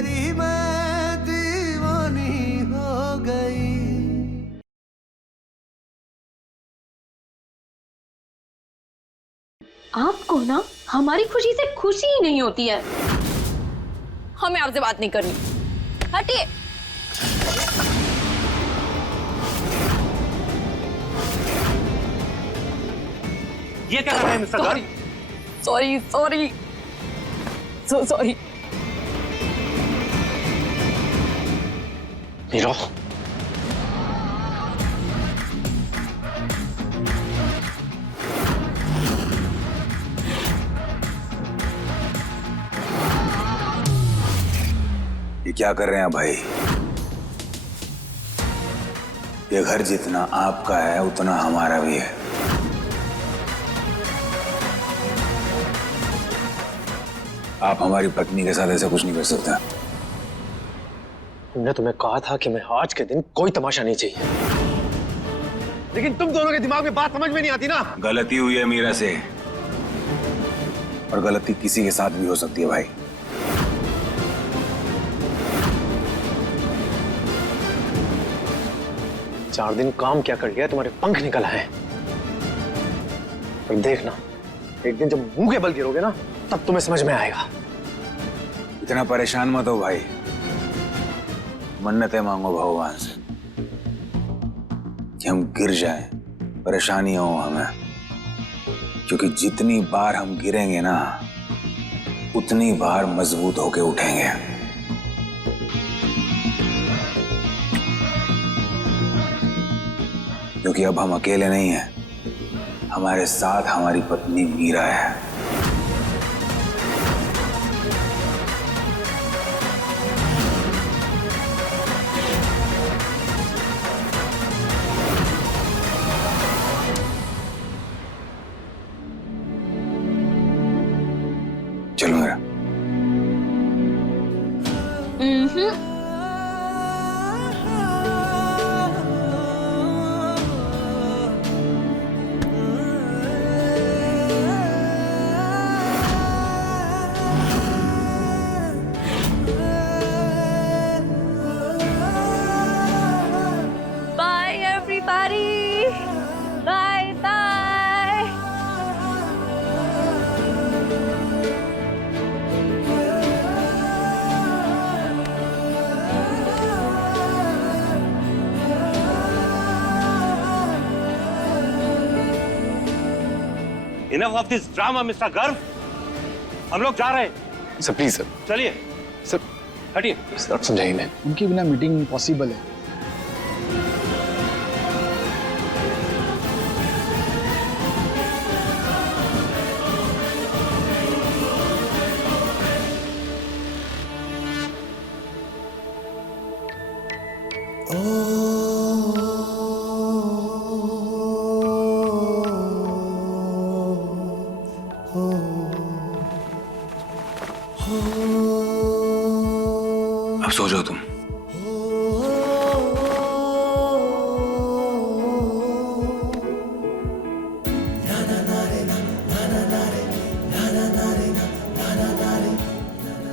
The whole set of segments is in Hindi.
तेरी मैं दीवानी हो गई। आपको ना हमारी खुशी से खुशी ही नहीं होती है। हमें आपसे बात नहीं करनी, हटिए। ये क्या कर रहे हैं mister Garg? Sorry sorry so sorry. Meera, ये क्या कर रहे हैं भाई? ये घर जितना आपका है उतना हमारा भी है। आप हमारी पत्नी के साथ ऐसा कुछ नहीं कर सकते। हमने तुम्हें कहा था कि मैं आज के दिन कोई तमाशा नहीं चाहिए, लेकिन तुम दोनों के दिमाग में बात समझ में नहीं आती ना। गलती हुई है मीरा से, और गलती किसी के साथ भी हो सकती है भाई। चार दिन काम क्या कर लिया, तुम्हारे पंख निकल आए। पर देखना, एक दिन जब मुंह के बल गिरोगे ना, तब तुम्हें समझ में आएगा। इतना परेशान मत हो भाई, मन्नतें मांगो भगवान से कि हम गिर जाएं, परेशानी हो हमें। क्योंकि जितनी बार हम गिरेंगे ना, उतनी बार मजबूत होके उठेंगे। क्योंकि अब हम अकेले नहीं हैं, हमारे साथ हमारी पत्नी मीरा है। चलो मेरा। Bye everybody, bye bye. Enough of this drama mister Garg, हम लोग जा रहे हैं। Sir please sir. चलिए सर हटिए। सर समझाइए, उनके बिना मीटिंग इम्पॉसिबल है। अब सो जाओ तुम।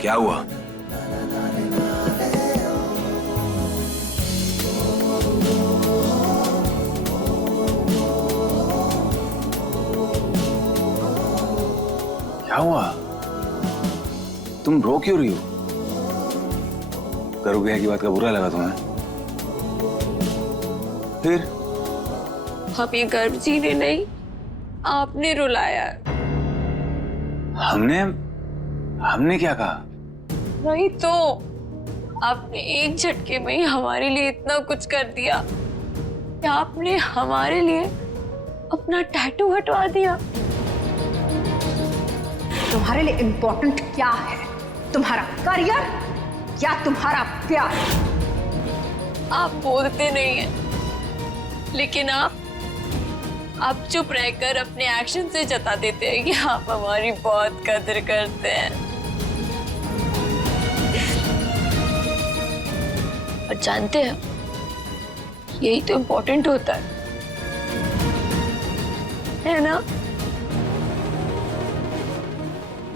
क्या हुआ? क्या हुआ? तुम रो क्यों रही हो? करू भैया की बात का बुरा लगा तुम्हें? फिर? हम ये गर्व जी ने नहीं, आपने रुलाया। हमने क्या कहा? वही तो, आपने एक झटके में ही हमारे लिए इतना कुछ कर दिया कि आपने हमारे लिए अपना टैटू हटवा दिया। तुम्हारे लिए इंपॉर्टेंट क्या है? तुम्हारा करियर या तुम्हारा प्यार? आप बोलते नहीं हैं, लेकिन आप चुप रहकर अपने एक्शन से जता देते हैं कि आप हमारी बहुत कदर करते हैं। और जानते हैं, यही तो इम्पोर्टेंट होता है ना?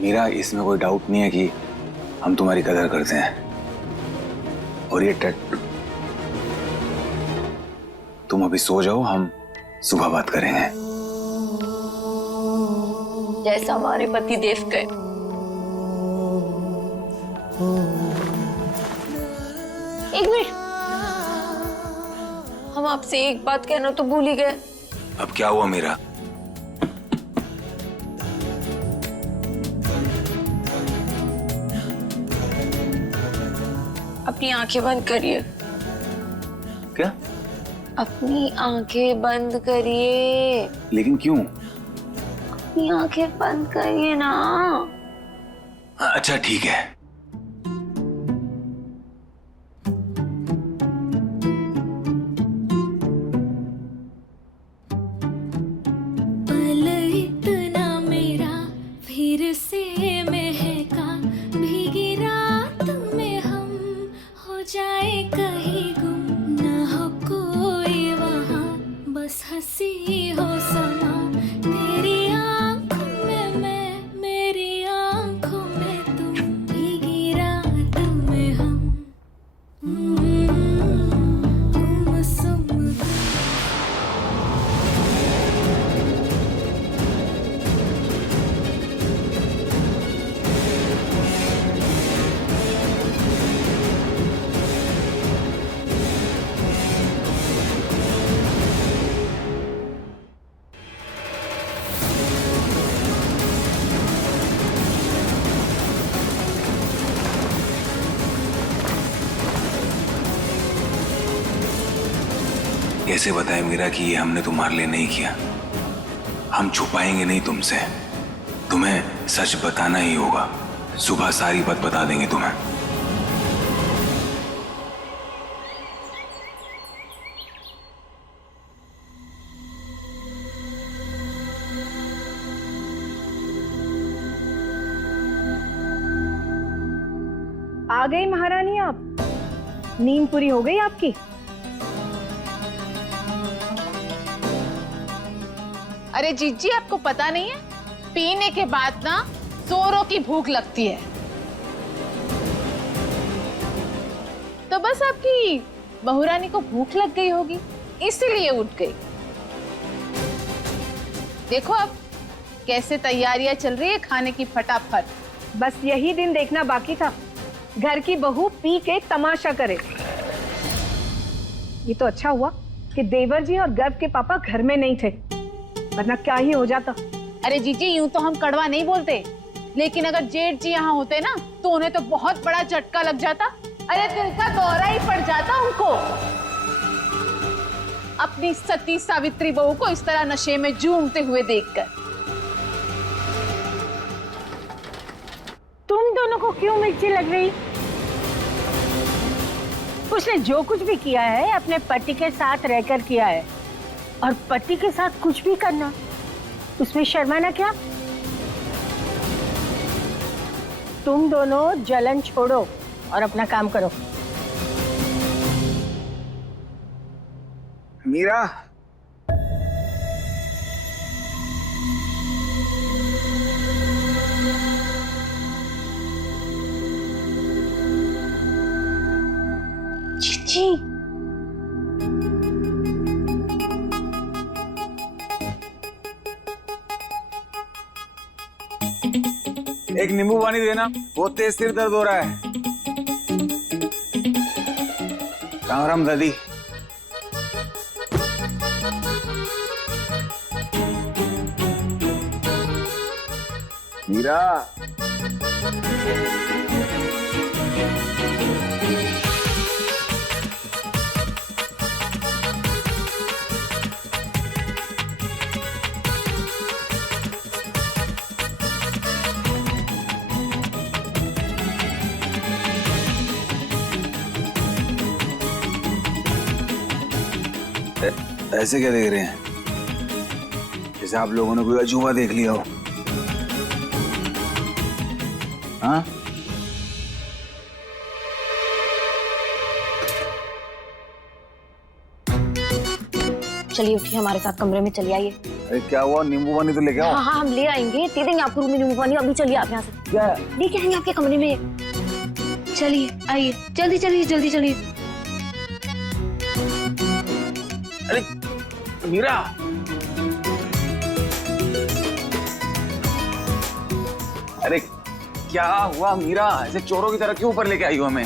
मीरा, इसमें कोई डाउट नहीं है कि हम तुम्हारी कदर करते हैं। और ये तुम अभी सो जाओ, हम सुबह बात करेंगे। जैसा हमारे पति देव कहे। एक मिनट, हम आपसे एक बात कहना तो भूल ही गए। अब क्या हुआ मीरा? अपनी आंखें बंद करिए। क्या? अपनी आंखें बंद करिए। लेकिन क्यों? अपनी आंखें बंद करिए ना। अच्छा ठीक है। पल इतना मेरा फिर से महका, भीगी रात में हम हो जाए कहीं गुम, न हो कोई वहाँ, बस हंसी हो समा, तेरी आंखों में मैं, मेरी आंखों में तुम, भीगी रात में हम गुमसुम। कैसे बताएं मीरा कि ये हमने तुम्हारे लिए नहीं किया? हम छुपाएंगे नहीं तुमसे, तुम्हें सच बताना ही होगा। सुबह सारी बात बता देंगे तुम्हें। आ गई महारानी आप? नींद पूरी हो गई आपकी? अरे जीजी, आपको पता नहीं है, पीने के बाद ना जोरों की भूख लगती है। तो बस आपकी बहुरानी को भूख लग गई होगी, इसीलिए उठ गई। देखो अब कैसे तैयारियां चल रही है खाने की फटाफट। बस यही दिन देखना बाकी था, घर की बहू पी के तमाशा करे। ये तो अच्छा हुआ कि देवर जी और गर्व के पापा घर में नहीं थे, वरना क्या ही हो जाता। अरे जीजी, यूं तो हम कड़वा नहीं बोलते, लेकिन अगर जेठ जी यहाँ होते ना तो उन्हें तो बहुत बड़ा झटका लग जाता। अरे दिल का दौरा ही पड़ जाता उनको, अपनी सती सावित्री बहू को इस तरह नशे में झूमते हुए देखकर। तुम दोनों को क्यों मिर्ची लग रही? उसने जो कुछ भी किया है अपने पति के साथ रहकर किया है, और पति के साथ कुछ भी करना उसमें शर्माना क्या? तुम दोनों जलन छोड़ो और अपना काम करो। मीरा, जीजी, एक नींबू पानी देना, बहुत तेज सिर दर्द हो रहा है। राम राम दादी। मीरा, ऐसे क्या देख रहे हैं? जैसे आप लोगों ने कोई अजूबा देख लिया हो। हाँ? चलिए उठिए, हमारे साथ कमरे में चलिए आइए। अरे क्या हुआ? नींबू पानी तो लेके आओ। हाँ हाँ, हम ले आएंगे, दे देंगे आपको रूम में नींबू पानी। अभी चलिए आप यहाँ से, क्या? लेके आएंगे आपके कमरे में। चलिए आइए, जल्दी चलिए, जल्दी चलिए। अरे मीरा, अरे क्या हुआ मीरा? ऐसे चोरों की तरह क्यों ऊपर लेके आई हो हमें?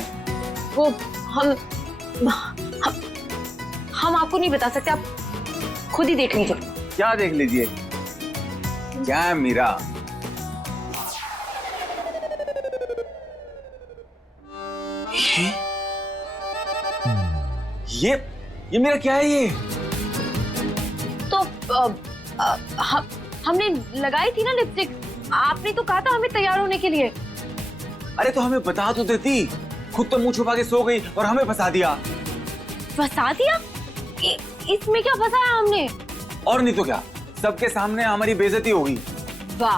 वो हम आपको नहीं बता सकते, आप खुद ही देख लीजिए। क्या देख लीजिए? क्या है मीरा? ये मेरा क्या है ये? तो हमने लगाई थी ना लिपस्टिक, आपने तो कहा था हमें तैयार होने के लिए। अरे तो हमें बता तो देती, खुद तो मुंह छुपा के सो गई और हमें फंसा दिया। फंसा दिया? इसमें क्या फंसाया हमने? और नहीं तो क्या, सबके सामने हमारी बेइज्जती होगी। वाह,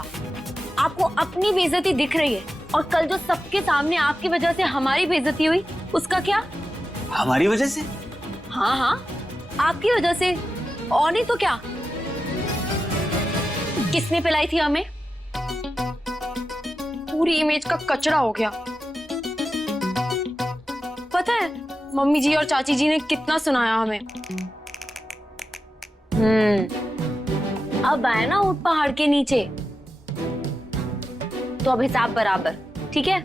आपको अपनी बेइज्जती दिख रही है, और कल जो सबके सामने आपकी वजह से हमारी बेइज्जती हुई, उसका क्या? हमारी वजह से? हाँ हाँ, आपकी वजह से, और नहीं तो क्या। किसने पिलाई थी हमें? पूरी इमेज का कचरा हो गया। पता है मम्मी जी और चाची जी ने कितना सुनाया हमें। अब आए ना ऊंट पहाड़ के नीचे, तो अब हिसाब बराबर, ठीक है?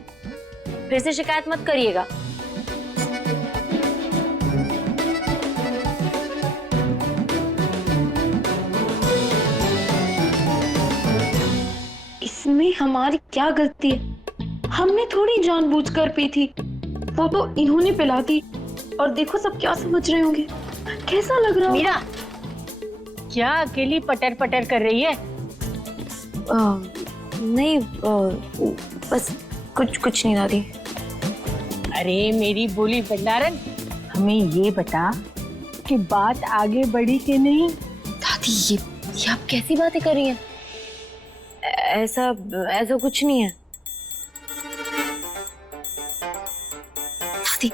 फिर से शिकायत मत करिएगा। इसमें हमारी क्या गलती है? हमने थोड़ी जानबूझकर पी थी, वो तो इन्होंने पिला दी। और देखो सब क्या समझ रहे होंगे, कैसा लग रहा है? मीरा, क्या अकेली पटर पटर कर रही है? नहीं, बस कुछ नहीं दादी। अरे मेरी बोली भंडारन, हमें ये बता कि बात आगे बढ़ी कि नहीं? दादी ये आप कैसी बातें कर रही हैं? ऐसा कुछ नहीं है दादी,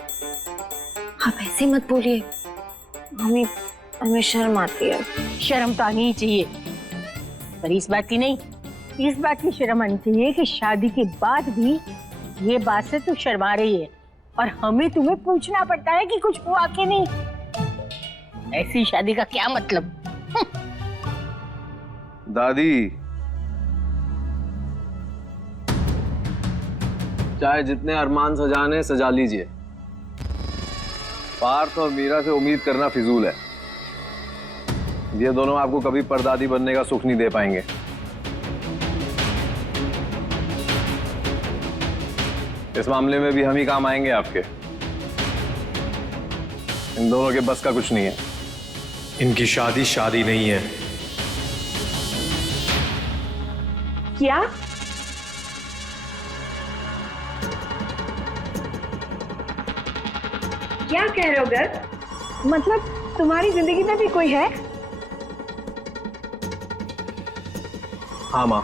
आप ऐसे मत बोलिए, हमें शर्म आती है। शर्म तो आनी ही चाहिए, पर इस बात की नहीं, इस बात की शर्म आनी चाहिए कि शादी के बाद भी ये बात से तू शर्मा रही है, और हमें तुम्हें पूछना पड़ता है कि कुछ हुआ कि नहीं। ऐसी शादी का क्या मतलब? दादी, चाहे जितने अरमान सजाने सजा लीजिए, पार्थ और मीरा से उम्मीद करना फिजूल है। ये दोनों आपको कभी परदादी बनने का सुख नहीं दे पाएंगे। इस मामले में भी हम ही काम आएंगे आपके। इन दोनों के बस का कुछ नहीं है। इनकी शादी नहीं है। क्या? क्या कह रहे हो गर्ग? मतलब तुम्हारी जिंदगी में भी कोई है? हाँ माँ,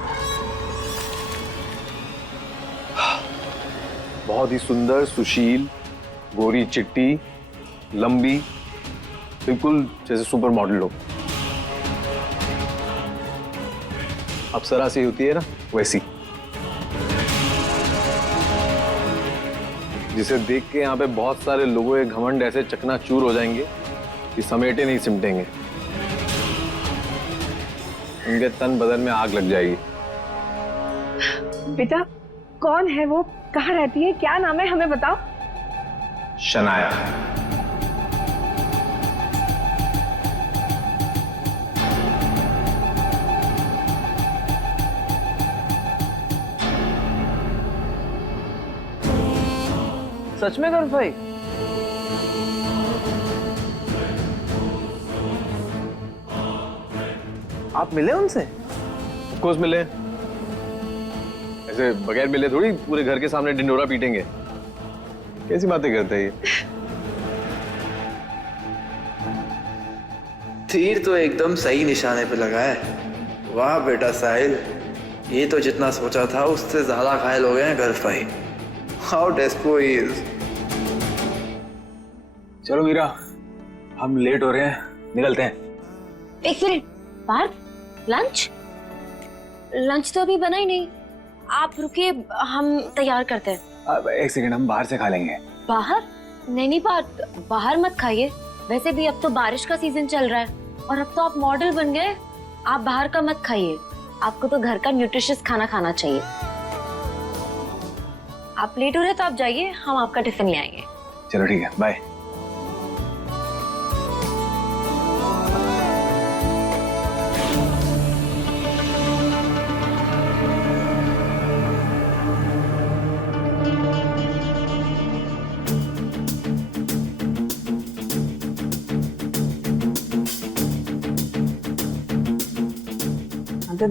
बहुत ही सुंदर, सुशील, गोरी चिट्टी, लंबी, बिल्कुल जैसे सुपर मॉडल लोग। अप्सरा सी होती है ना, वैसी, जिसे देख के यहाँ पे बहुत सारे लोगों के घमंड ऐसे चकनाचूर हो जाएंगे कि समेटे नहीं सिमटेंगे। उनके तन बदन में आग लग जाएगी। बेटा, कौन है वो? कहाँ रहती है? क्या नाम है? हमें बताओ। शनाया। सच में गर्व भाई? आप मिले उनसे? ऑफ कोर्स मिले। ऐसे बगैर मिले थोड़ी पूरे घर के सामने ढिंडोरा पीटेंगे। कैसी बातें करते हैं ये? तीर तो एकदम सही निशाने पे लगा है। वाह बेटा साहिल, ये तो जितना सोचा था उससे ज्यादा घायल हो गए हैं गर्व भाई। How despo he is. चलो मीरा, हम लेट हो रहे हैं, निकलते हैं। एक मिनट, पार्थ, लंच तो अभी बना ही नहीं। आप रुकिए, हम तैयार करते हैं। अब एक सेकंड, हम बाहर से खा लेंगे। बाहर? नहीं बाहर मत खाइए। वैसे भी अब तो बारिश का सीजन चल रहा है और अब तो आप मॉडल बन गए। आप बाहर का मत खाइए, आपको तो घर का न्यूट्रिशियस खाना खाना चाहिए। आप लेट हो रहे तो आप जाइए, हम आपका टिफिन ले आएंगे। चलो ठीक है, bye.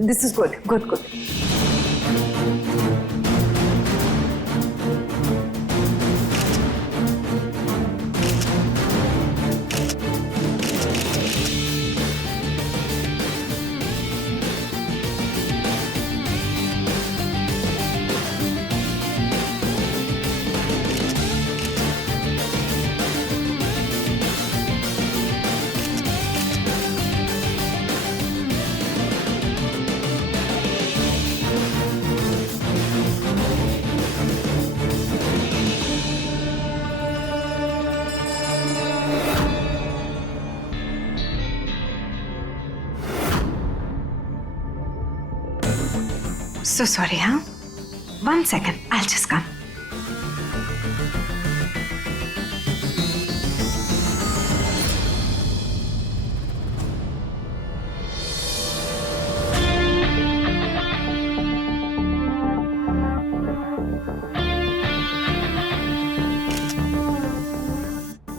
This is good. Good. So sorry, huh? 1 second, I'll just come.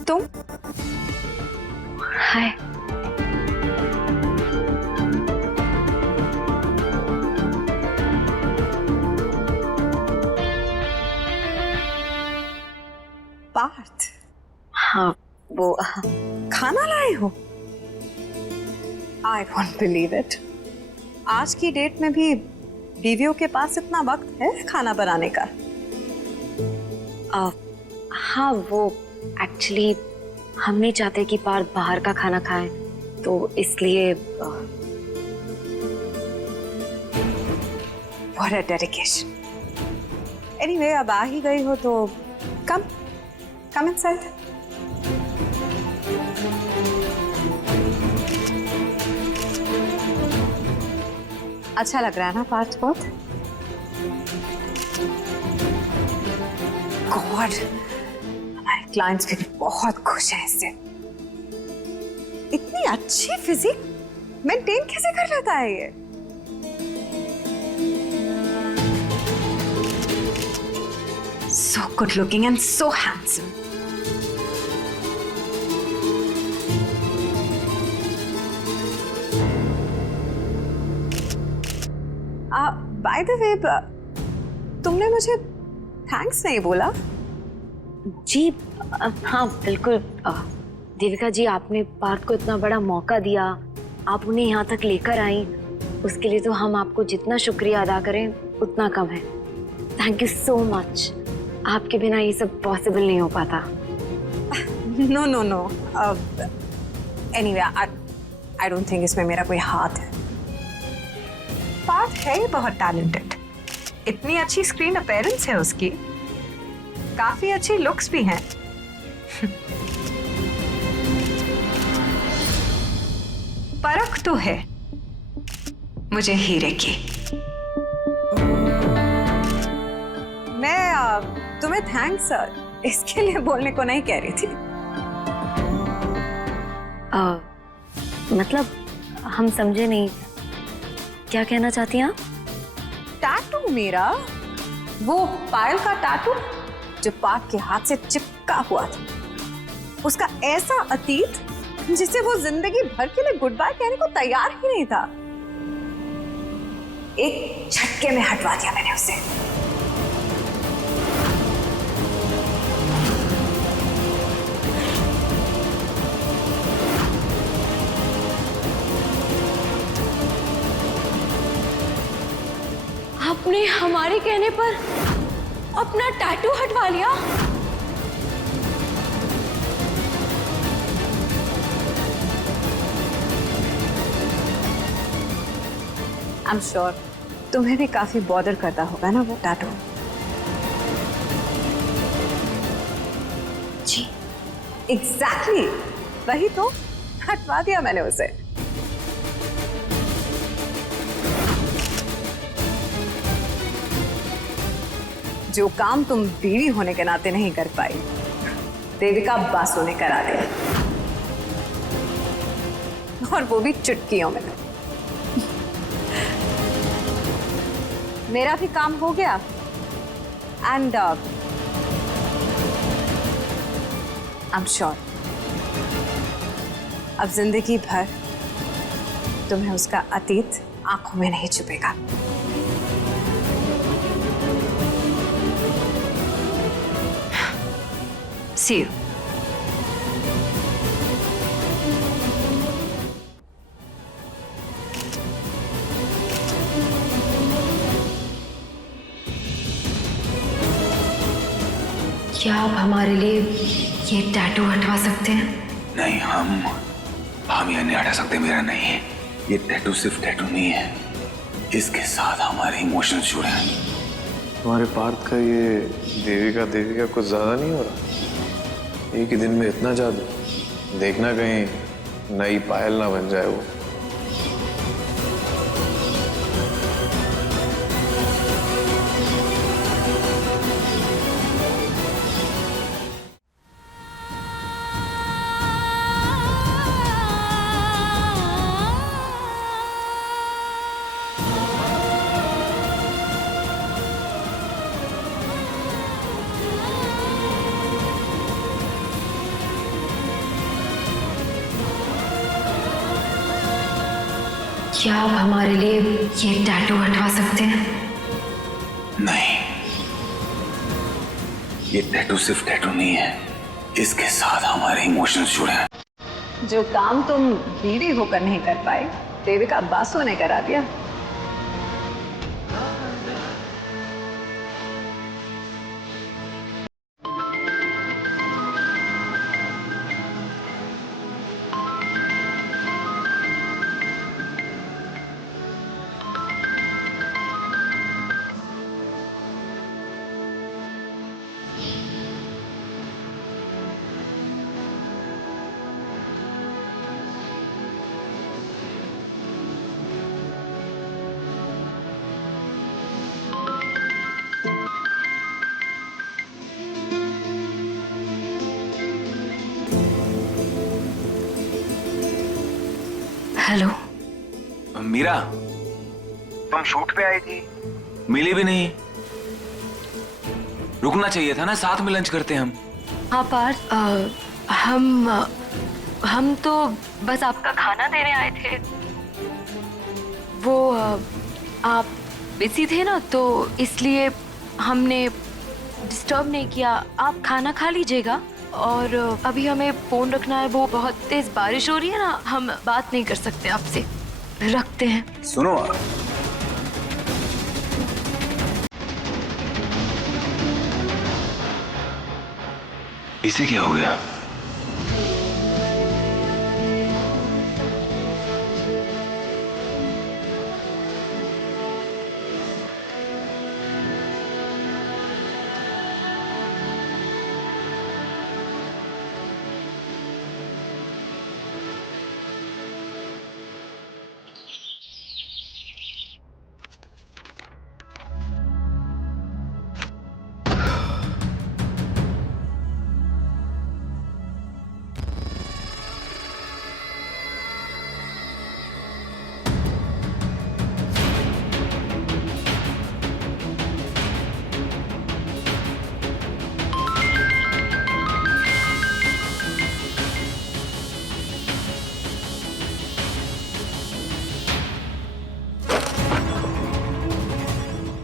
तुम? हाय। पार्थ, हाँ वो खाना लाए हो? I won't believe it. आज की डेट में भी बीवियों के पास इतना वक्त है खाना बनाने का? हाँ वो एक्चुअली हम नहीं चाहते कि पार्थ बाहर का खाना खाए, तो इसलिए What a dedication. Anyway, अब आ ही गई हो तो come inside. अच्छा लग रहा है ना पार्थ बहुत? गॉड, हमारे क्लाइंट्स भी बहुत खुश हैं इससे। इतनी अच्छी फिजिक मेंटेन कैसे कर लेता है ये? So good looking and so handsome. By the way, तुमने मुझे थैंक्स नहीं बोला? जी हाँ बिल्कुल। देविका जी, आपने पार्थ को इतना बड़ा मौका दिया, आप उन्हें यहाँ तक लेकर आई, उसके लिए तो हम आपको जितना शुक्रिया अदा करें उतना कम है। Thank you so much. आपके बिना ये सब पॉसिबल नहीं हो पाता। No. Anyway, I don't think इसमें मेरा कोई हाथ है। पार्थ है बहुत टैलेंटेड, इतनी अच्छी स्क्रीन अपीयरेंस है उसकी, काफी अच्छी लुक्स भी हैं। परख तो है मुझे हीरे की। मैं तुम्हें थैंक्स इसके लिए बोलने को नहीं कह रही थी। मतलब हम समझे नहीं, क्या कहना चाहती हैं आप? टैटू मेरा, वो पायल का टैटू जो पार्थ के हाथ से चिपका हुआ था, उसका ऐसा अतीत जिसे वो जिंदगी भर के लिए गुड बाय कहने को तैयार ही नहीं था, एक झटके में हटवा दिया मैंने उसे। आपने हमारे कहने पर अपना टैटू हटवा लिया? I'm sure तुम्हें भी काफी बॉदर करता होगा ना वो टैटू। जी। एग्जैक्टली वही तो हटवा दिया मैंने उसे। जो काम तुम बीवी होने के नाते नहीं कर पाई, देविका बासु ने करा दिया, और वो भी चुटकियों में। मेरा भी काम हो गया एंड आई एम श्योर अब जिंदगी भर तुम्हें उसका अतीत आंखों में नहीं छुपेगा। See you. क्या आप हमारे लिए ये टैटू हटवा सकते हैं? नहीं, हम ये नहीं हटा सकते। मेरा नहीं है ये टैटू, सिर्फ टैटू नहीं है, इसके साथ हमारे इमोशंस जुड़े हैं। तुम्हारे पार्थ का ये देविका कुछ ज्यादा नहीं हो रहा? एक ही दिन में इतना जादू, देखना कहीं नई पायल ना बन जाए वो। क्या आप हमारे लिए ये टैटू हटवा सकते हैं? नहीं, ये टैटू सिर्फ टैटू नहीं है, इसके साथ हमारे इमोशंस जुड़े हैं। जो काम तुम बीवी होकर नहीं कर पाए, देविका बासु ने करा दिया। हेलो मीरा, तुम शूट पे आई थी, मिली भी नहीं। रुकना चाहिए था ना, साथ में लंच करते हम। हाँ पार्थ, हम तो बस आपका खाना देने आए थे। वो आप बिजी थे ना, तो इसलिए हमने डिस्टर्ब नहीं किया। आप खाना खा लीजिएगा, और अभी हमें फोन रखना है, वो बहुत तेज बारिश हो रही है ना, हम बात नहीं कर सकते आपसे। रखते हैं। सुनो, इसे क्या हो गया?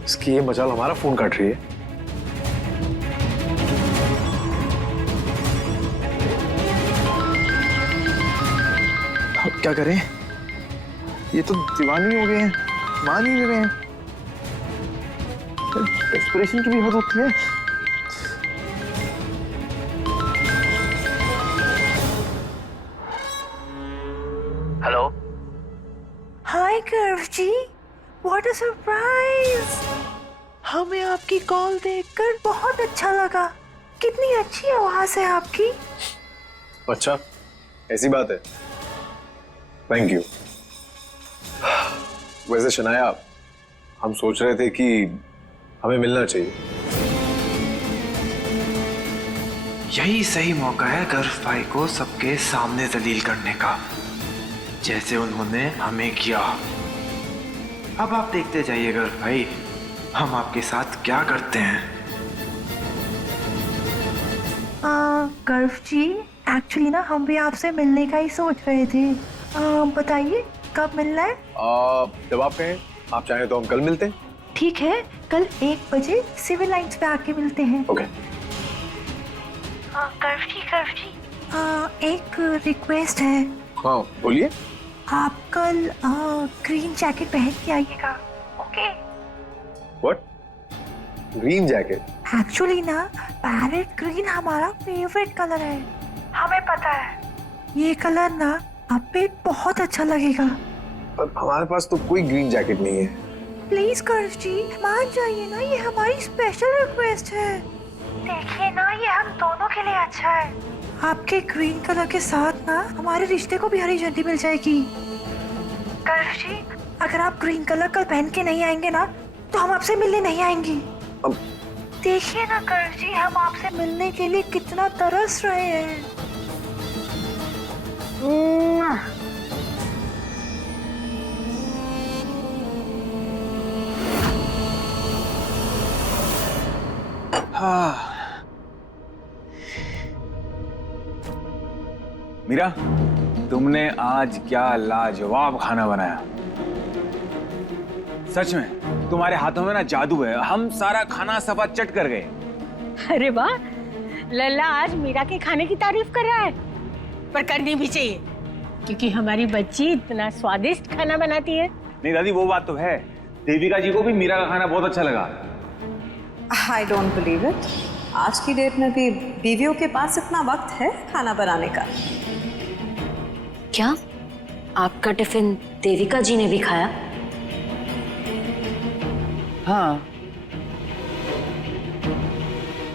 इसकी ये मजाल हमारा फोन काट रही है। अब क्या करें? ये तो दीवाने हो गए हैं, मान ही नहीं रहे हैं। एक्सप्रेशन की भी हद होती है। Hello. Hi Karve ji, what a surprise! हमें आपकी कॉल देखकर बहुत अच्छा लगा। कितनी अच्छी आवाज है आपकी। अच्छा, ऐसी बात है। Thank you. वैसे शनाया, हम सोच रहे थे कि हमें मिलना चाहिए। यही सही मौका है गर्व भाई को सबके सामने जलील करने का, जैसे उन्होंने हमें किया। अब आप देखते जाइए गर्व भाई, हम आपके साथ क्या करते हैं। गर्व जी, एक्चुअली ना हम भी आपसे मिलने का ही सोच रहे थे। बताइए कब मिलना है? जब आप कहें। आप चाहें तो हम कल मिलते हैं। ठीक है, कल 1 बजे सिविल लाइन्स पे आके मिलते हैं। ओके। गर्व जी, एक रिक्वेस्ट है। हाँ बोलिए। आप कल ग्रीन जैकेट पहन के आइएगा। Okay? What? Green jacket? Actually ना पैरेट ग्रीन हमारा फेवरेट कलर है, हमें पता है। ये कलर ना आप पे बहुत अच्छा लगेगा। पर हमारे पास तो कोई ग्रीन जैकेट नहीं है। प्लीज गर्व जी, मान जाइए ना, ये हमारी स्पेशल रिक्वेस्ट है। देखिए ना, ये हम दोनों के लिए अच्छा है। आपके ग्रीन कलर के साथ ना हमारे रिश्ते को भी हरी झंडी मिल जाएगी। गर्व जी, अगर आप ग्रीन कलर कल पहन के नहीं आएंगे ना, तो हम आपसे मिलने नहीं आएंगे। देखिए ना गर्व जी, हम आपसे मिलने के लिए कितना तरस रहे हैं। हाँ। मीरा, तुमने आज क्या लाजवाब खाना बनाया। सच में तुम्हारे हाथों में ना जादू है। हम सारा खाना सफा चट कर गए। अरे वाह, लल्ला आज मीरा के खाने की तारीफ कर रहा है, पर करनी भी चाहिए क्योंकि हमारी बच्ची इतना स्वादिष्ट खाना बनाती है। नहीं दादी, वो बात तो है। देविका जी को भी मीरा का खाना बहुत अच्छा लगा। I don't believe it. आज की डेट में भी बीवियों के पास इतना वक्त है खाना बनाने का। क्या आपका टिफिन देविका जी ने भी खाया? हाँ।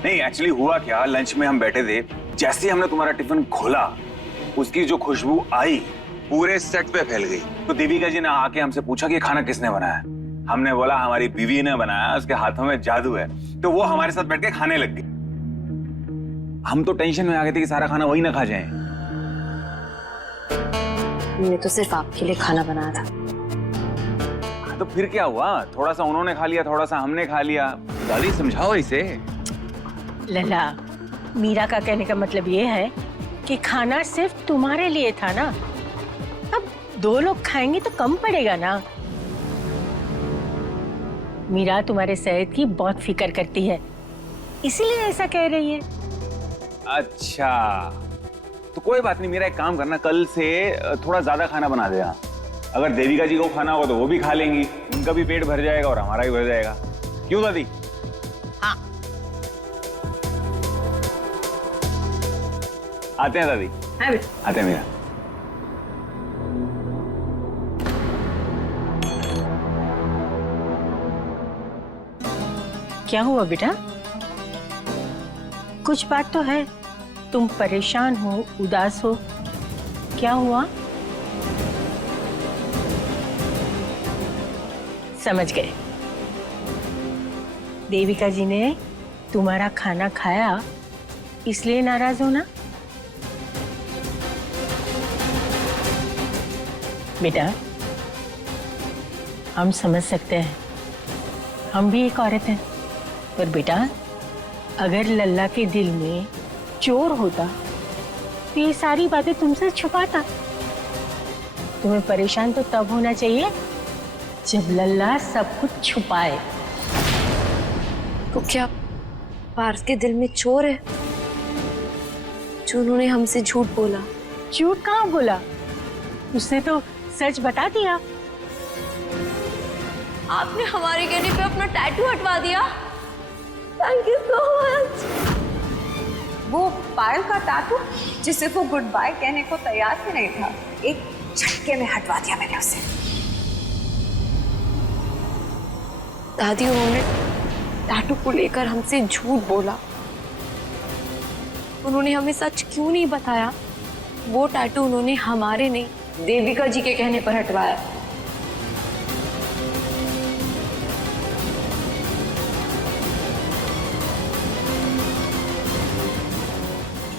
नहीं, एक्चुअली हुआ क्या, लंच में हम बैठे थे, जैसे ही हमने तुम्हारा टिफिन खोला, उसकी जो खुशबू आई पूरे सेट पे फैल गई। तो देविका जी ने आके हमसे पूछा कि खाना किसने बनाया। हमने बोला हमारी बीवी ने बनाया, उसके हाथों में जादू है। तो वो हमारे साथ बैठ के खाने लग गई। हम तो टेंशन में आ गए थे कि सारा खाना वही ना खा जाए। मैंने तो सिर्फ आपके लिए खाना बनाया था। तो फिर क्या हुआ, थोड़ा सा उन्होंने खा लिया, थोड़ा सा हमने खा लिया। दादी समझाओ इसे। लल्ला, मीरा का कहने का मतलब ये है कि खाना सिर्फ तुम्हारे लिए था ना, अब 2 लोग खाएंगे तो कम पड़ेगा ना। मीरा तुम्हारे सेहत की बहुत फिक्र करती है, इसीलिए ऐसा कह रही है। अच्छा, तो कोई बात नहीं। मेरा एक काम करना, कल से थोड़ा ज्यादा खाना बना देना। अगर देविका जी को खाना होगा तो वो भी खा लेंगी, उनका भी पेट भर जाएगा और हमारा भी भर जाएगा। क्यों दादी? हाँ। आते हैं दादी। आते हैं मीरा। क्या हुआ बेटा? कुछ बात तो है, तुम परेशान हो, उदास हो, क्या हुआ? समझ गए, देविका जी ने तुम्हारा खाना खाया इसलिए नाराज हो ना? बेटा, हम समझ सकते हैं, हम भी एक औरत हैं, पर बेटा अगर लल्ला के दिल में चोर होता तो ये सारी बातें तुमसे छुपाता। तुम्हें परेशान तो तब होना चाहिए जब लल्ला सब कुछ छुपाए। तो क्या पार्थ के दिल में चोर है जो उन्होंने हमसे झूठ बोला? झूठ कहाँ बोला, उसने तो सच बता दिया। आपने हमारे कहने पे अपना टैटू हटवा दिया। Thank you so much. वो पायल का टैटू जिसे वो गुड बाय कहने को तैयार ही नहीं था, एक झटके में हटवा दिया मैंने उसे। दादी, उन्होंने टैटू को लेकर हमसे झूठ बोला। उन्होंने हमें सच क्यों नहीं बताया? वो टैटू उन्होंने हमारे नहीं, देविका जी के कहने पर हटवाया।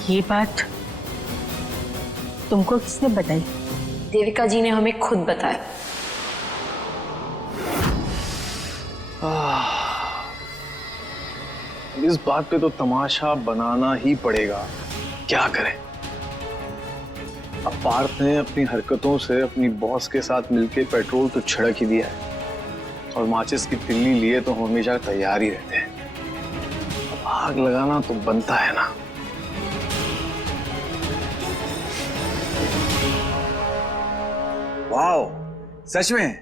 ये बात तुमको किसने बताई? देविका जी ने हमें खुद बताया। इस बात पे तो तमाशा बनाना ही पड़ेगा, क्या करें। अब पार्थ ने अपनी हरकतों से अपनी बॉस के साथ मिलके पेट्रोल तो छिड़क ही दिया है और माचिस की तिल्ली लिए तो हमेशा तैयार ही रहते हैं। अब आग लगाना तो बनता है ना। वाओ, सच में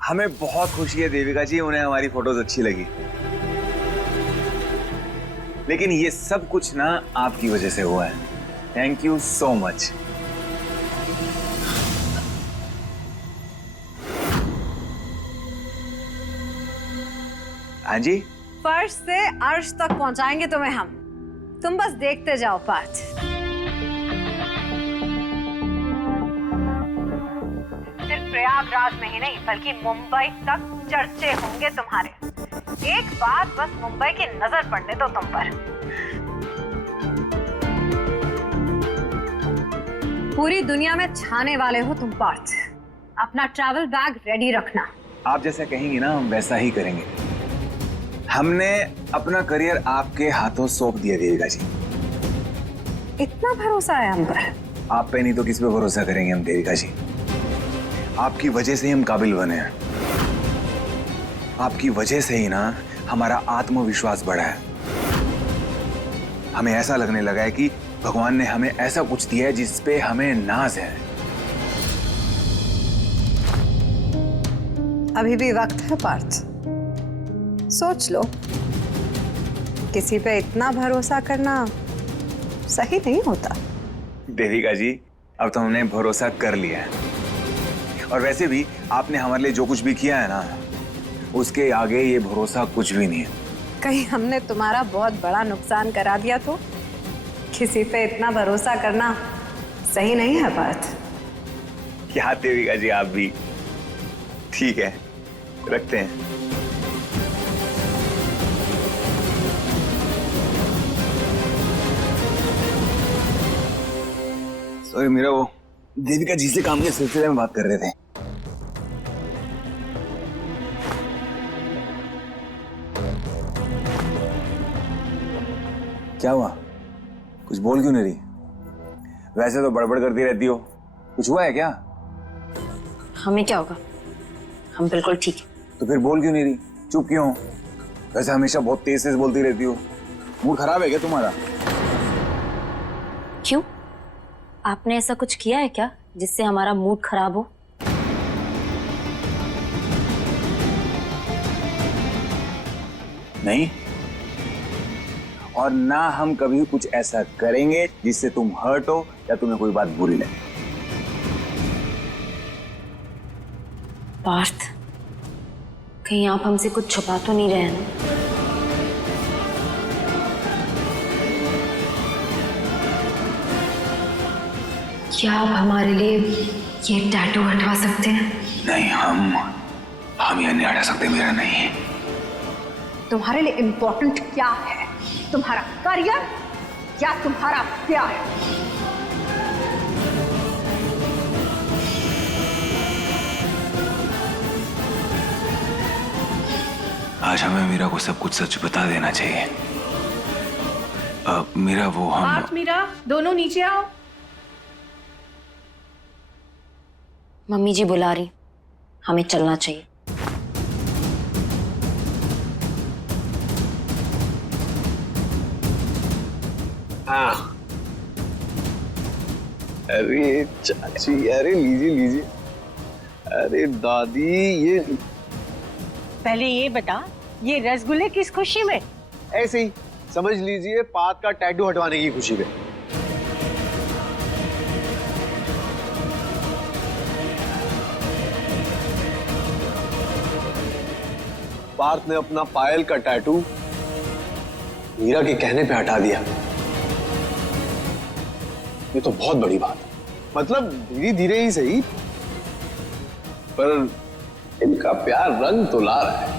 हमें बहुत खुशी है देविका जी, उन्हें हमारी फोटोज अच्छी लगी। लेकिन ये सब कुछ ना आपकी वजह से हुआ है। Thank you so much. हाँ जी, फर्श से अर्श तक पहुंचाएंगे तुम्हें हम। तुम बस देखते जाओ पार्थ। सिर्फ प्रयागराज में ही नहीं बल्कि मुंबई तक चर्चे होंगे तुम्हारे। एक बात बस मुंबई की नजर पड़ने दो तुम पर। पूरी दुनिया में छाने वाले हो तुम पार्थ। अपना ट्रैवल बैग रेडी रखना। आप जैसा कहेंगी ना हम वैसा ही करेंगे। हमने अपना करियर आपके हाथों सौंप दिया देविका जी। इतना भरोसा है हम पर? आप पे नहीं तो किस पे भरोसा करेंगे हम देविका जी। आपकी वजह से ही हम काबिल बने हैं। आपकी वजह से ही ना हमारा आत्मविश्वास बढ़ा है। हमें ऐसा लगने लगा है कि भगवान ने हमें ऐसा कुछ दिया है जिस पे हमें नाज है। अभी भी वक्त है पार्थ, सोच लो। किसी पे इतना भरोसा करना सही नहीं होता। देविका जी, अब तो हमने भरोसा कर लिया है। और वैसे भी आपने हमारे लिए जो कुछ भी किया है ना, उसके आगे ये भरोसा कुछ भी नहीं है। कहीं हमने तुम्हारा बहुत बड़ा नुकसान करा दिया तो? किसी पे इतना भरोसा करना सही नहीं है पार्थ। क्या देविका जी, आप भी। ठीक है, रखते हैं। सॉरी मेरा वो देविका जी से काम के सिलसिले में बात कर रहे थे। क्या हुआ? कुछ बोल क्यों नहीं रही? वैसे तो बड़बड़ करती रहती हो, कुछ हुआ है क्या? हमें क्या होगा, हम बिल्कुल ठीक है। तो फिर बोल क्यों नहीं रही? चुप क्यों हो? वैसे हमेशा बहुत तेज तेज बोलती रहती हो। मूड खराब है क्या तुम्हारा? क्यों? आपने ऐसा कुछ किया है क्या जिससे हमारा मूड खराब हो? नहीं, और ना हम कभी कुछ ऐसा करेंगे जिससे तुम हर्ट हो या तुम्हें कोई बात बुरी लगे। पार्थ, कहीं आप हमसे कुछ छुपा तो नहीं रहे ना? क्या आप हमारे लिए ये टैटू हटवा सकते हैं? नहीं, हम ये नहीं हटा सकते। मेरा नहीं है। तुम्हारे लिए इम्पोर्टेंट क्या है? तुम्हारा करियर या तुम्हारा प्यार? आज हमें मीरा को सब कुछ सच बता देना चाहिए। मीरा, वो हम पार्थ, मीरा, दोनों नीचे आओ। मम्मी जी बुला रही, हमें चलना चाहिए। अरे चाची, अरे लीजिए लीजिए। अरे दादी, ये पहले ये बता, ये रसगुल्ले किस खुशी में? ऐसे ही समझ लीजिए, पार्थ का टैटू हटवाने की खुशी में। पार्थ ने अपना पायल का टैटू मीरा के कहने पे हटा दिया। ये तो बहुत बड़ी बात है। मतलब धीरे धीरे ही सही, पर इनका प्यार रंग तो ला रहा है।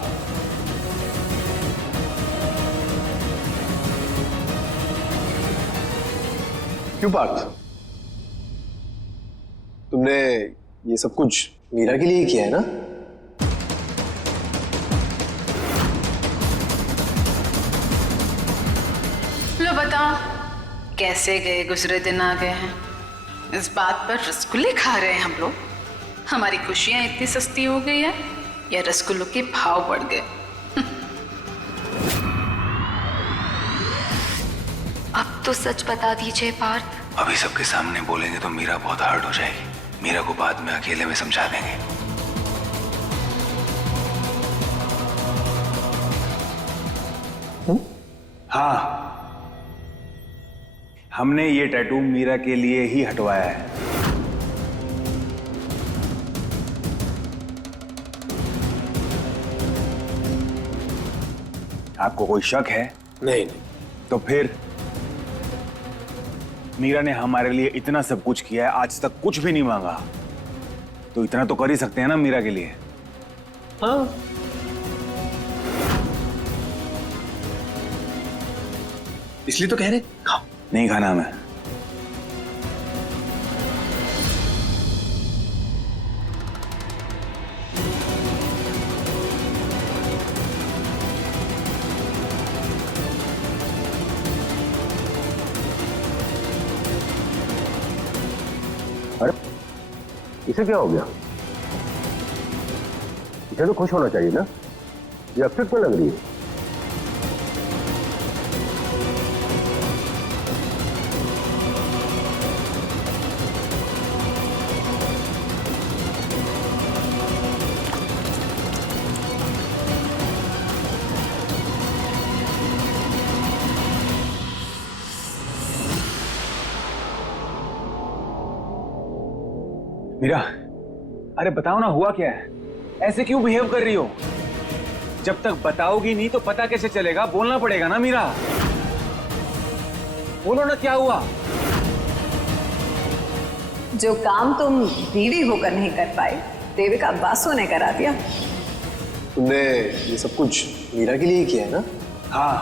क्यों पार्थ, तुमने ये सब कुछ मीरा के लिए किया है ना? लो बताओ, कैसे गए गुजरे दिन आ गए हैं। इस बात पर रसगुल्ले खा रहे हैं हम लोग। हमारी खुशियां इतनी सस्ती हो गई है या रसगुल्लों के भाव बढ़ गए? अब तो सच बता दीजिए पार्थ। अभी सबके सामने बोलेंगे तो मीरा बहुत हर्ट हो जाएगी। मीरा को बाद में अकेले में समझा देंगे। हाँ, हमने ये टैटू मीरा के लिए ही हटवाया है। आपको कोई शक है? नहीं। तो फिर मीरा ने हमारे लिए इतना सब कुछ किया है, आज तक कुछ भी नहीं मांगा, तो इतना तो कर ही सकते हैं ना मीरा के लिए। हाँ, इसलिए तो कह रहे। खाओ। नहीं खाना मैं। अरे इसे क्या हो गया? इसे तो खुश होना चाहिए ना, ये अपसेट में लग रही है। मीरा, अरे बताओ ना, हुआ क्या है? ऐसे क्यों बिहेव कर रही हो? जब तक बताओगी नहीं तो पता कैसे चलेगा? बोलना पड़ेगा ना मीरा। बोलो ना, क्या हुआ? जो काम तुम बीवी होकर नहीं कर पाए, देविका बासु ने करा दिया। तुमने ये सब कुछ मीरा के लिए किया है ना? हाँ,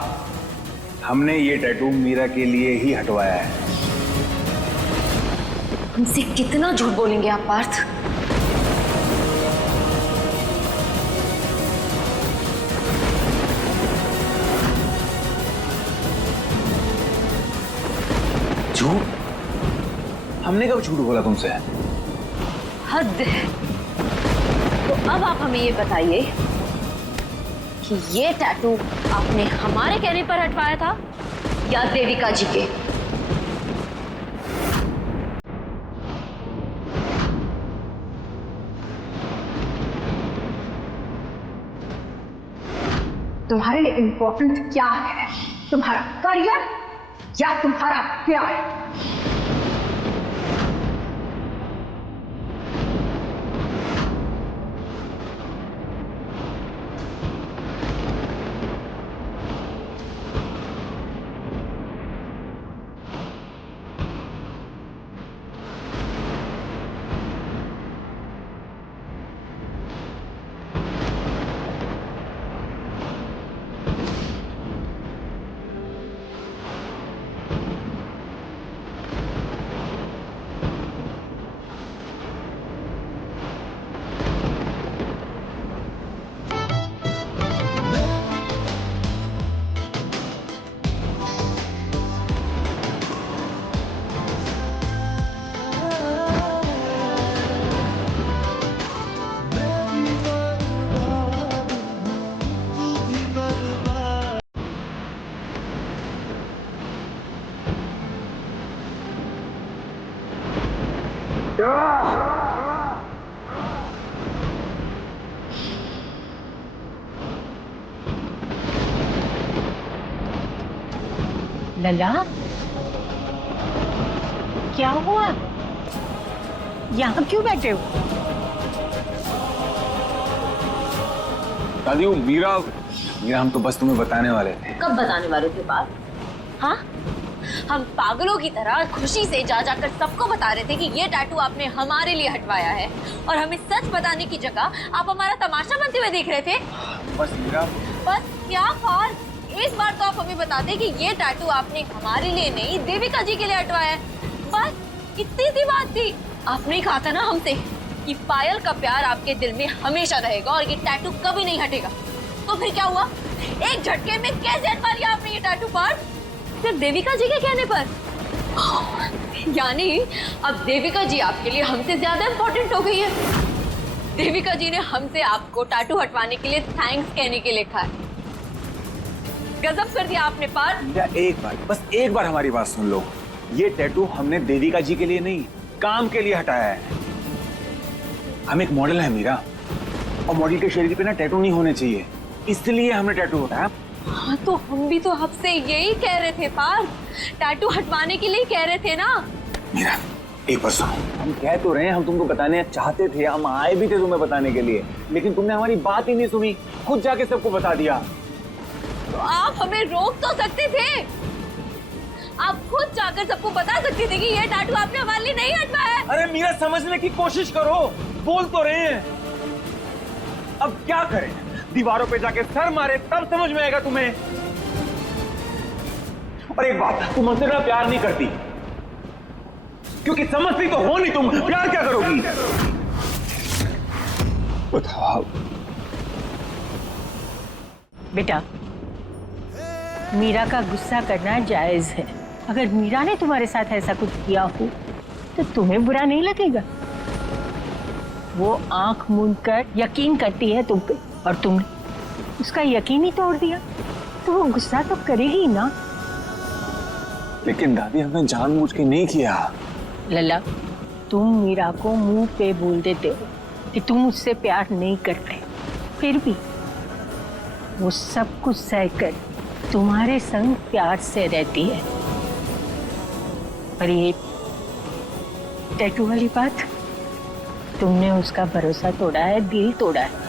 हमने ये टैटू मीरा के लिए ही हटवाया है। हमसे कितना झूठ बोलेंगे आप पार्थ? झूठ? हमने कब झूठ बोला तुमसे? हद है। तो अब आप हमें ये बताइए कि ये टैटू आपने हमारे कहने पर हटवाया था या देविका जी के? तुम्हारे लिए इंपॉर्टेंट क्या है? तुम्हारा करियर या तुम्हारा प्यार? लला, क्या हुआ? यहाँ क्यों बैठे हो? दादी, मीरा, हम तो बस तुम्हें बताने वाले थे। कब बताने वाले थे बात? हाँ, हम पागलों की तरह खुशी से जा जाकर सबको बता रहे थे कि ये टैटू आपने हमारे लिए हटवाया है, और हमें सच बताने की जगह आप हमारा तमाशा बनते हुए देख रहे थे। बस मीरा, बस क्या फाल, एक बार तो आप हमें बताते कि ये टैटू आपने हमारे लिए नहीं देविका जी के लिए हटवाया है। बस इतनी सी बात थी। आपने ही कहा था ना हमसे कि पायल का प्यार आपके दिल में हमेशा रहेगा और ये टैटू कभी नहीं हटेगा। तो फिर क्या हुआ? एक झटके में कैसे हटवा लिया आपने ये टैटू पार्ट? सिर्फ देविका जी के कहने पर। यानी अब देविका जी आपके लिए हमसे ज्यादा इम्पोर्टेंट हो गई है। देविका जी ने हमसे आपको टैटू हटवाने के लिए थैंक्स कहने के लिए कहा है। गजब कर दिया आपने पार्थ। एक बार, बस एक बार हमारी बात सुन लो। ये टैटू हमने देविका जी के लिए नहीं, काम के लिए हटाया है। हम एक मॉडल है मीरा, और मॉडल के शरीर पे ना टैटू नहीं होने चाहिए, इसलिए हमने टैटू हटाया। हाँ तो हम भी तो आपसे यही कह रहे थे पार्थ, टैटू हटवाने के लिए कह रहे थे ना। मीरा एक बार सुनो, हम कह तो रहे हैं, हम तुमको बताने चाहते थे, हम आए भी थे तुम्हें बताने के लिए, लेकिन तुमने हमारी बात ही नहीं सुनी, खुद जाके सबको बता दिया। तो आप हमें रोक तो सकते थे, आप खुद जाकर सबको बता सकते थे कि ये टैटू आपने हमारे लिए नहीं हटवाया है। अरे मीरा समझने की कोशिश करो, बोल तो रहे हैं। अब क्या करें, दीवारों पे जाके सर मारे तब समझ में आएगा तुम्हें। और एक बात, तुम हमसे ना प्यार नहीं करती, क्योंकि समझती तो हो नहीं, तुम प्यार क्या करोगी? बताओ बेटा, मीरा का गुस्सा करना जायज है। अगर मीरा ने तुम्हारे साथ ऐसा कुछ किया हो तो तुम्हें बुरा नहीं लगेगा। वो आंख मूंद कर यकीन करती है तुम पे, और तुमने उसका यकीन ही तोड़ दिया, तो वो गुस्सा तो करेगी ना। लेकिन दादी हमने जानबूझ के नहीं किया। लला, तुम मीरा को मुंह पे बोल देते हो कि तुम उससे प्यार नहीं करते, फिर भी वो सब कुछ सहकर तुम्हारे संग प्यार से रहती है। पर ये टैटू वाली बात, तुमने उसका भरोसा तोड़ा है, दिल तोड़ा है,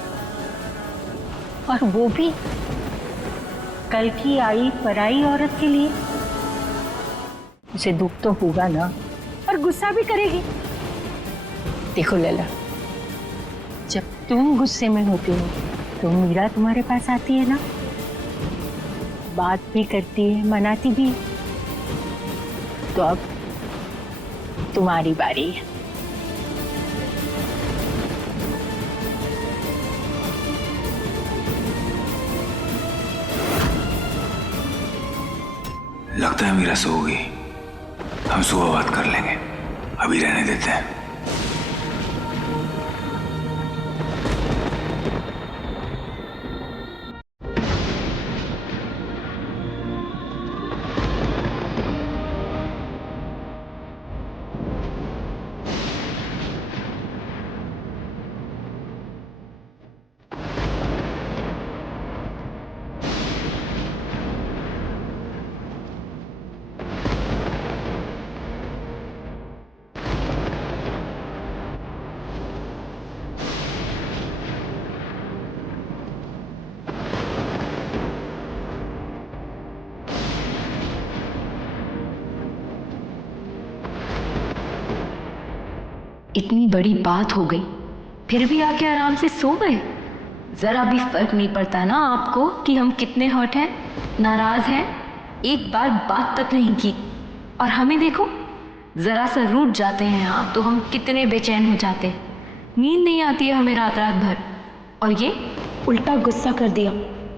और वो भी कल की आई पराई औरत के लिए। उसे दुख तो होगा ना, और गुस्सा भी करेगी। देखो लला, जब तुम गुस्से में होती हो तो मीरा तुम्हारे पास आती है ना, बात भी करती है, मनाती भी है। तो अब तुम्हारी बारी है। लगता है मीरा सो गई, हम सुबह बात कर लेंगे, अभी रहने देते हैं। इतनी बड़ी बात हो गई, फिर भी आके आराम से सो गए। जरा भी फर्क नहीं पड़ता ना आपको कि हम कितने हर्ट हैं, नाराज हैं। एक बार बात तक नहीं की, और हमें देखो, जरा सा रूठ जाते हैं आप तो हम कितने बेचैन हो जाते हैं, नींद नहीं आती है हमें रात रात भर, और ये उल्टा गुस्सा कर दिया,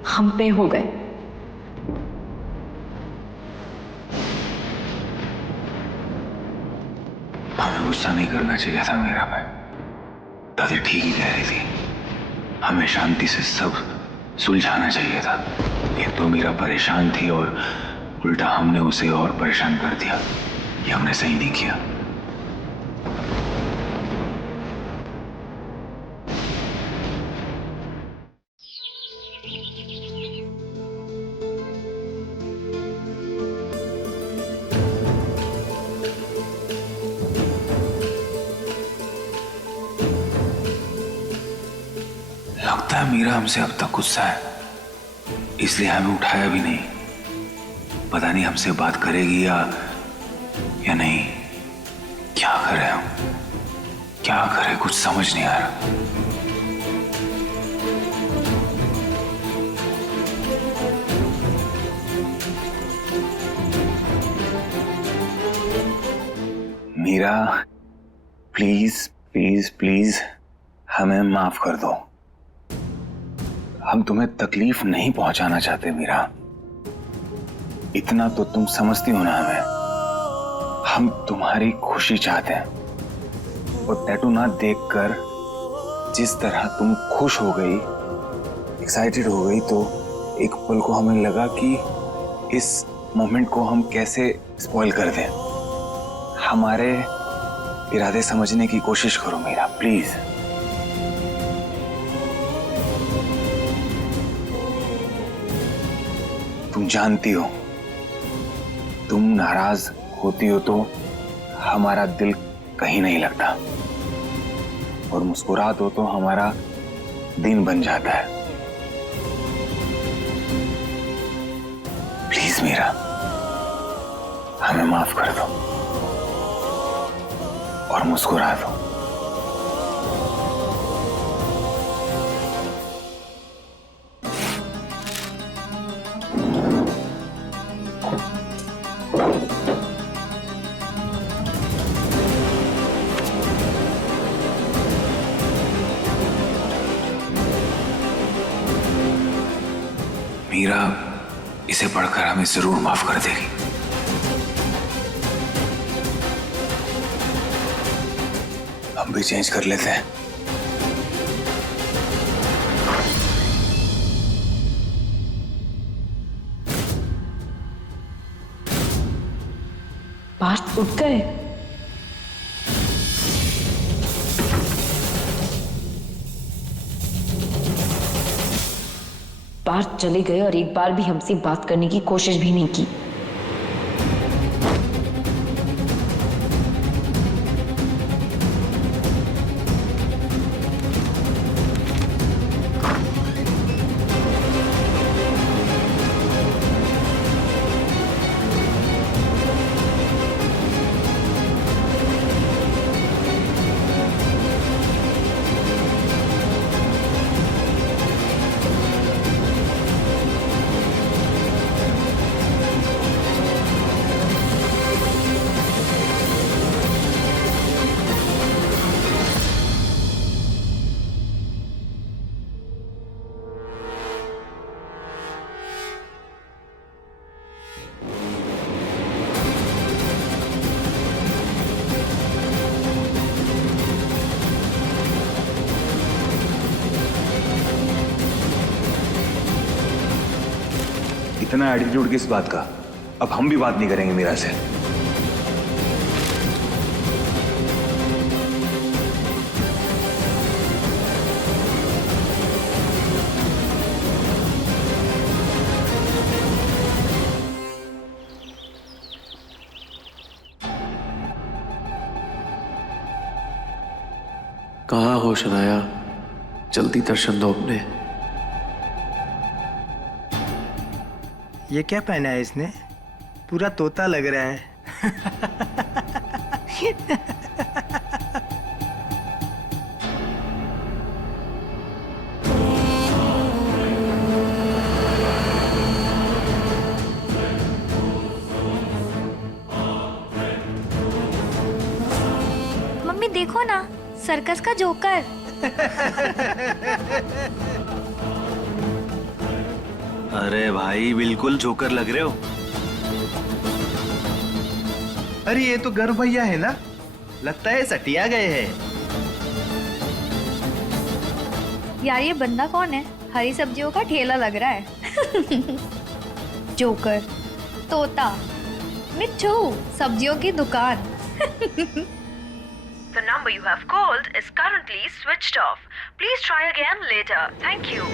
हम पे हो गए। हमें गुस्सा नहीं करना चाहिए था मीरा पे, दादी ठीक ही कह रही थी, हमें शांति से सब सुलझाना चाहिए था। एक तो मीरा परेशान थी और उल्टा हमने उसे और परेशान कर दिया, ये हमने सही नहीं किया। लगता है मीरा हमसे अब तक गुस्सा है, इसलिए हमें उठाया भी नहीं। पता नहीं हमसे बात करेगी या या नहीं? क्या करें हम? क्या करें, कुछ समझ नहीं आ रहा। मीरा, प्लीज प्लीज प्लीज हमें माफ कर दो। हम तुम्हें तकलीफ नहीं पहुंचाना चाहते मीरा, इतना तो तुम समझती हो ना हमें। हम तुम्हारी खुशी चाहते हैं। वो टैटू ना देखकर जिस तरह तुम खुश हो गई, एक्साइटेड हो गई, तो एक पल को हमें लगा कि इस मोमेंट को हम कैसे स्पॉइल कर दें। हमारे इरादे समझने की कोशिश करो मीरा, प्लीज। तुम जानती हो, तुम नाराज होती हो तो हमारा दिल कहीं नहीं लगता, और मुस्कुरा दो तो हमारा दिन बन जाता है। प्लीज मीरा, हमें माफ कर दो और मुस्कुरा दो। मीरा इसे पढ़कर हमें जरूर माफ कर देगी। हम भी चेंज कर लेते हैं। पार्थ उठ गए। पार्थ चले गए और एक बार भी हमसे बात करने की कोशिश भी नहीं की। इतना एटीट्यूड किस बात का? अब हम भी बात नहीं करेंगे मीरा से। कहाँ हो शनाया? जल्दी दर्शन दो अपने। ये क्या पहना है इसने? पूरा तोता लग रहा है। मम्मी देखो ना, सर्कस का जोकर। अरे भाई बिल्कुल जोकर लग रहे हो। अरे ये तो गर्व भैया है ना, लगता है सटिया गए हैं। यार ये बंदा कौन है? हरी सब्जियों का ठेला लग रहा है। जोकर, तोता, मिट्ठू, सब्जियों की दुकान। The number you have called is currently switched off. Please try again later. Thank you.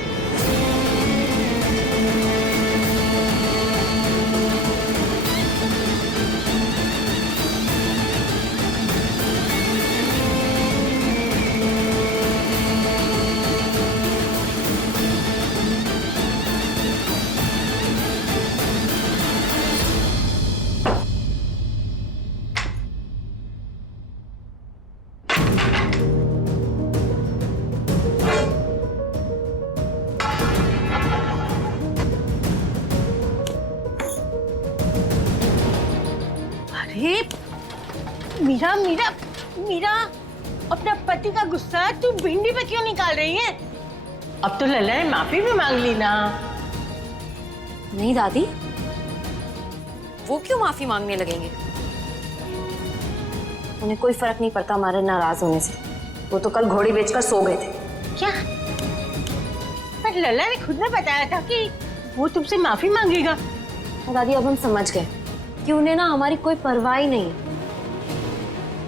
अरे मीरा मीरा मीरा, अपना पति का गुस्सा तू भिंडी पे क्यों निकाल रही है? अब तो लल्ला ने माफी भी मांग ली ना। नहीं दादी, वो क्यों माफी मांगने लगेंगे? उन्हें कोई फर्क नहीं पड़ता हमारे नाराज होने से। वो तो कल घोड़ी बेचकर सो गए थे। क्या? पर लल्ला ने खुद ने बताया था कि वो तुमसे माफी मांगेगा। दादी अब हम समझ गए कि उन्हें ना हमारी कोई परवाह ही नहीं।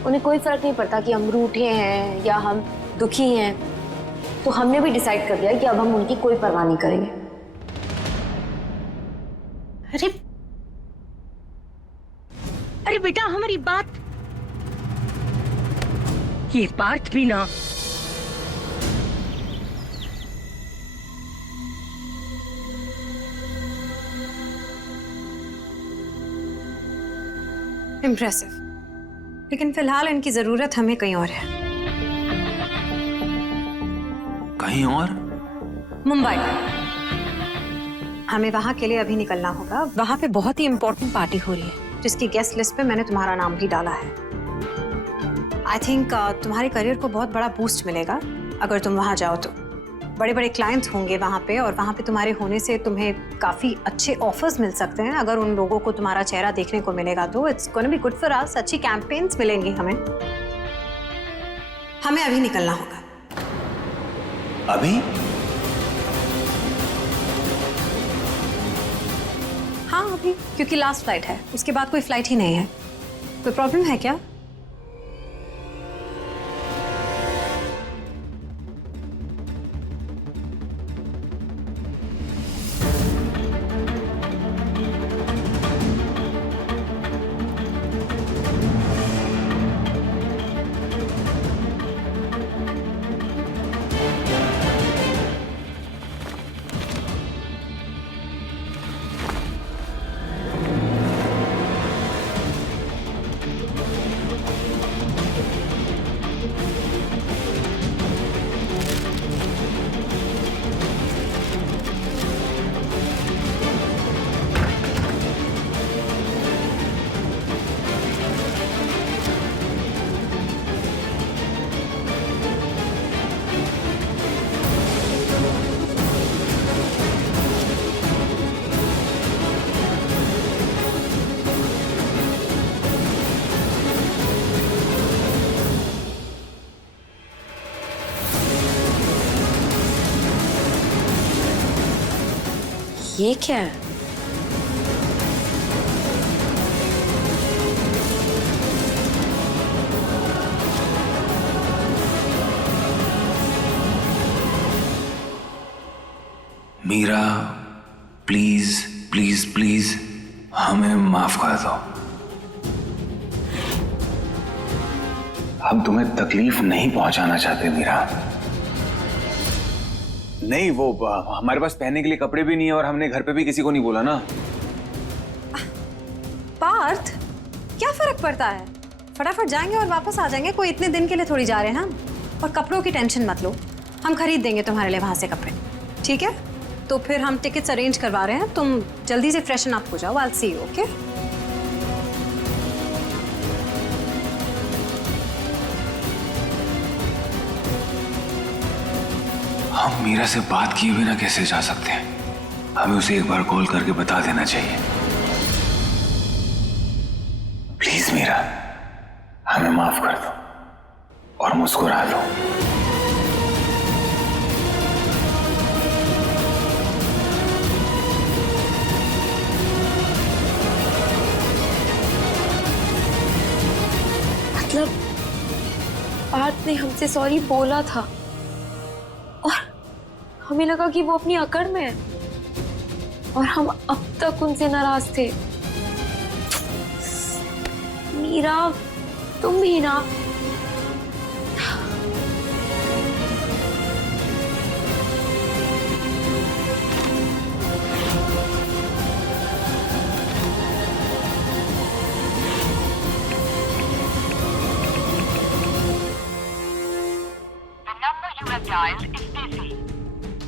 उन्हें कोई फर्क नहीं पड़ता कि हम रूठे हैं या हम दुखी हैं। तो हमने भी डिसाइड कर दिया कि अब हम उनकी कोई परवाह नहीं करेंगे। अरे अरे बेटा, हमारी बात, ये बात भी ना। इम्प्रेसिव, लेकिन फिलहाल इनकी जरूरत हमें कहीं और है। कहीं और? मुंबई। हमें वहां के लिए अभी निकलना होगा। वहां पे बहुत ही इंपॉर्टेंट पार्टी हो रही है, जिसकी गेस्ट लिस्ट पे मैंने तुम्हारा नाम भी डाला है। आई थिंक तुम्हारे करियर को बहुत बड़ा बूस्ट मिलेगा अगर तुम वहां जाओ तो। बड़े बड़े क्लाइंट्स होंगे वहाँ पे, और वहाँ पे तुम्हारे होने से तुम्हें काफ़ी अच्छे ऑफर्स मिल सकते हैं। अगर उन लोगों को तुम्हारा चेहरा देखने को मिलेगा तो it's gonna be good for us. अच्छी कैंपेन्स मिलेंगी हमें। हमें अभी निकलना होगा। अभी? हाँ अभी, क्योंकि लास्ट फ्लाइट है, उसके बाद कोई फ्लाइट ही नहीं है। कोई प्रॉब्लम है क्या? ये क्या है? मीरा, प्लीज प्लीज प्लीज हमें माफ कर दो। हम तुम्हें तकलीफ नहीं पहुंचाना चाहते मीरा। नहीं, वो हमारे पास पहनने के लिए कपड़े भी नहीं है और हमने घर पे भी किसी को नहीं बोला ना। पार्थ, क्या फर्क पड़ता है? फटाफट जाएंगे और वापस आ जाएंगे। कोई इतने दिन के लिए थोड़ी जा रहे हैं हम। और कपड़ों की टेंशन मत लो, हम खरीद देंगे तुम्हारे लिए वहां से कपड़े, ठीक है? तो फिर हम टिकट्स अरेंज करवा रहे हैं। तुम जल्दी से फ्रेशन अप हो जाओ। I will see you, okay? हम मीरा से बात किए बिना कैसे जा सकते हैं? हमें उसे एक बार कॉल करके बता देना चाहिए। प्लीज मीरा, हमें माफ कर दो और मुस्कुरा दो। मतलब पार्थ ने हमसे सॉरी बोला था और हमें लगा कि वो अपनी अकड़ में है और हम अब तक उनसे नाराज थे। मीरा, तुम भी ना।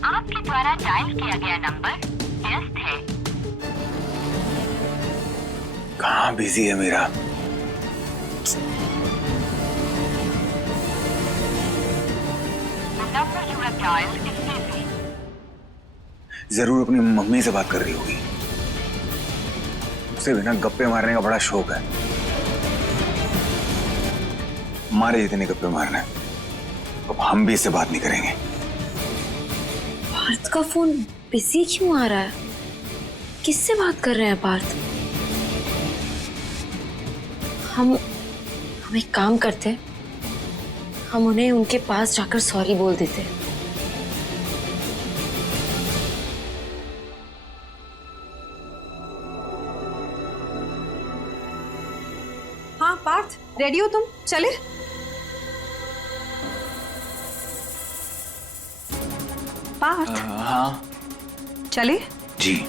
आपके द्वारा डायल किया गया नंबर व्यस्त है। कहाँ बिजी है Meera? number you have dialed is busy. जरूर अपनी मम्मी से बात कर रही होगी। उसे भी ना गप्पे मारने का बड़ा शौक है। मारे जितने गप्पे मारना है, अब हम भी इससे बात नहीं करेंगे। पार्थ का फोन बिजी क्यों आ रहा है? किससे बात कर रहे हैं पार्थ? हम एक काम करते, हम उन्हें उनके पास जाकर सॉरी बोल देते। हाँ पार्थ, रेडी हो तुम? चले? पार्थ, हाँ चले? जी।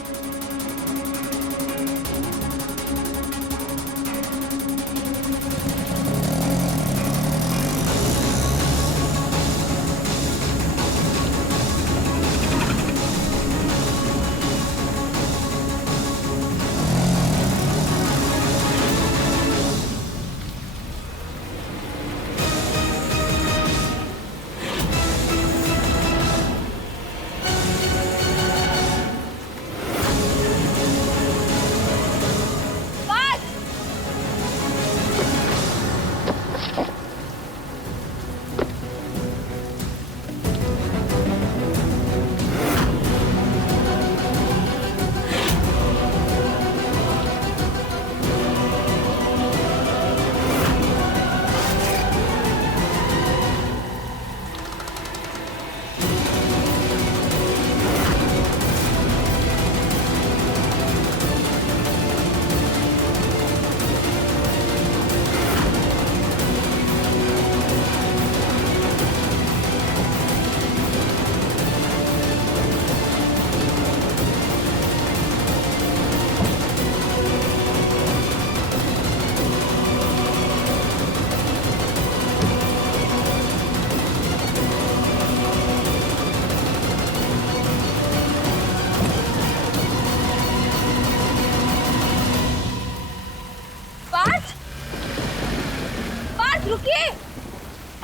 रुकिए,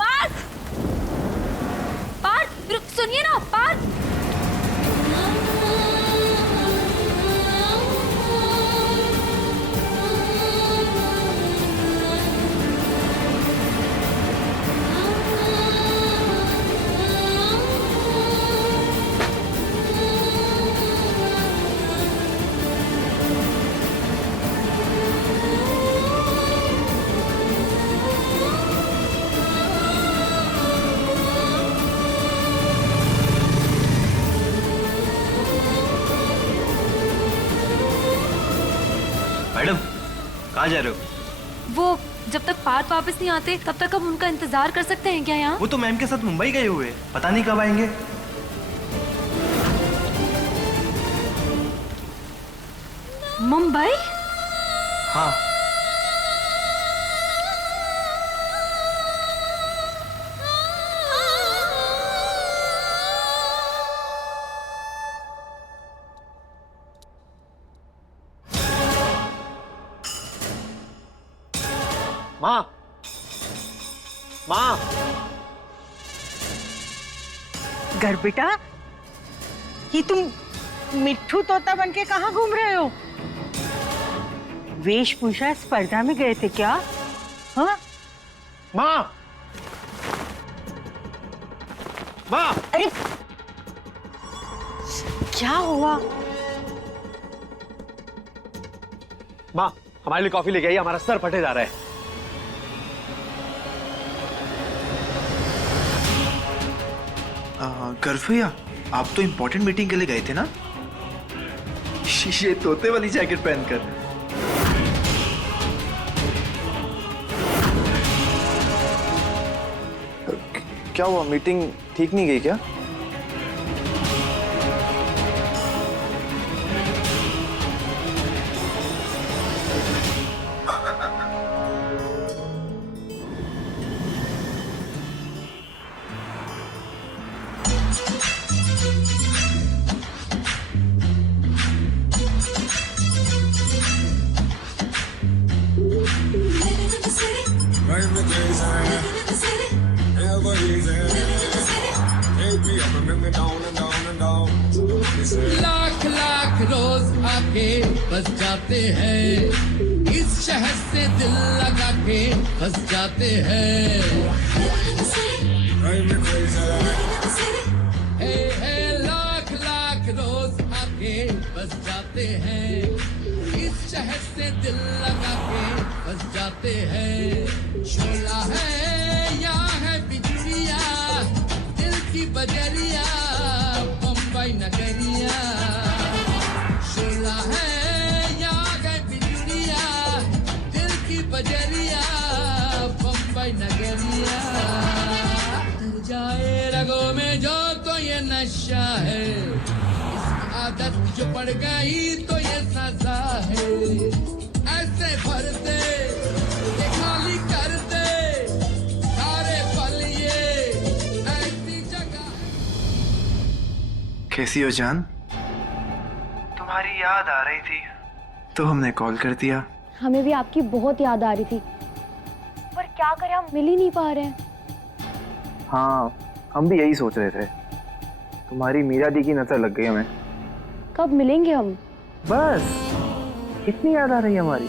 पार्थ, पार्थ, रुक, सुनिए ना, पार्थ। मैडम, कहाँ जा रहे हो? वो जब तक पार्थ वापस नहीं आते तब तक हम उनका इंतजार कर सकते हैं क्या यहाँ? वो तो मैम के साथ मुंबई गए हुए, पता नहीं कब आएंगे। मुंबई? हाँ। माँ, माँ। घर बेटा, ये तुम मिट्ठू तोता बनके कहाँ घूम रहे हो? वेशभूषा स्पर्धा में गए थे क्या? हाँ? माँ, माँ। अरे क्या हुआ? माँ, हमारे लिए कॉफी लेके आई, हमारा सर फटे जा रहा है। गर्व भैया, आप तो इम्पोर्टेंट मीटिंग के लिए गए थे ना? ये तोते वाली जैकेट पहनकर। क्या हुआ, मीटिंग ठीक नहीं गई क्या? लाख लाख रोज आके बस जाते हैं, इस शहर से दिल लगा के बस जाते हैं। लाख लाख रोज आके बस जाते हैं, इस शहर से दिल लगा के बस जाते हैं। शोला है या है बिजलिया, दिल की बजरिया बम्बई नगरिया। शोला है या है बिजलिया, दिल की बजरिया बम्बई नगरिया। उतर जाए रगों में जो तो ये नशा है, इसकी आदत जो पड़ गई तो ये सजा है। ऐसे भर दे ये खाली कर दे सारे पल ये ऐसी जगह। कैसी हो जान? तुम्हारी याद आ रही थी तो हमने कॉल कर दिया। हमें भी आपकी बहुत याद आ रही थी, पर क्या करें, हम मिल ही नहीं पा रहे हैं। हाँ, हम भी यही सोच रहे थे। तुम्हारी मीरा दी की नजर लग गई हमें। कब मिलेंगे हम? बस इतनी याद आ रही है हमारी।